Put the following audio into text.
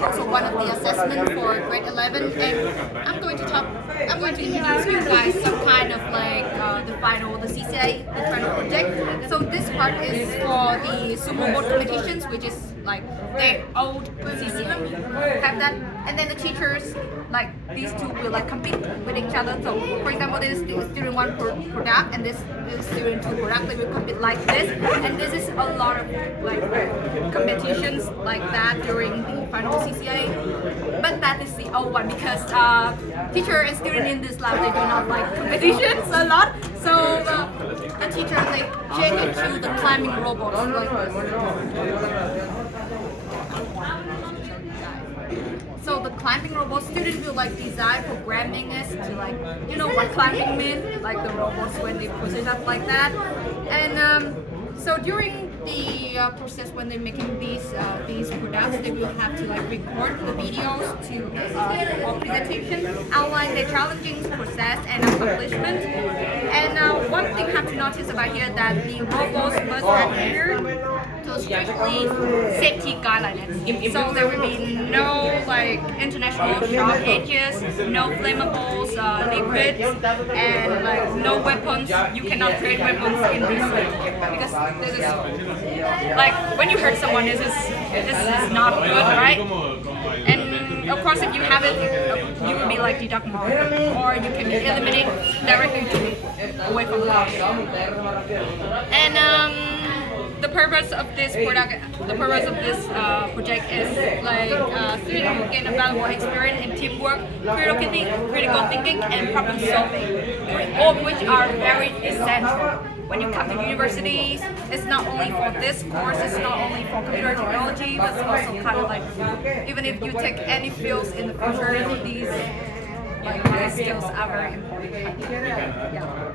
also one of the assessments for grade 11, and I'm going to introduce you guys some kind of like the CCA, the final project. So this part is for the sumo boat competitions, which is like the old CCA have that, and then the teachers like these two will like compete with each other. So for example, this is student one product, and this is student two product. They will compete like this, and this is a lot of like competitions like that during the final CCA. But that is the old one because teacher and student in this lab they do not like competitions a lot. So the teacher they change it to the climbing robots like this. So the climbing robot student will like design programming is to like what climbing means, like the robots when they push it up like that. And so during the process when they're making these products, they will have to like record the videos to or presentation, outline the challenging process and accomplishment. And one thing have to notice about here that the robots must adhere to strictly safety guidelines. So there will be no like international sharp edges, no flammables, liquids, and like no weapons. You cannot create weapons in this because this is like when you hurt someone, this is not good, right? And of course, if you have it, you will be like deduct mark, or you can eliminate directly to away from the body. And the purpose of this project is like students will gain a valuable experience in teamwork, critical thinking, and problem solving, all of which are very essential. When you come to universities, it's not only for this course, it's not only for computer technology, but it's also kind of like even if you take any fields in the future, these skills are very important. Yeah.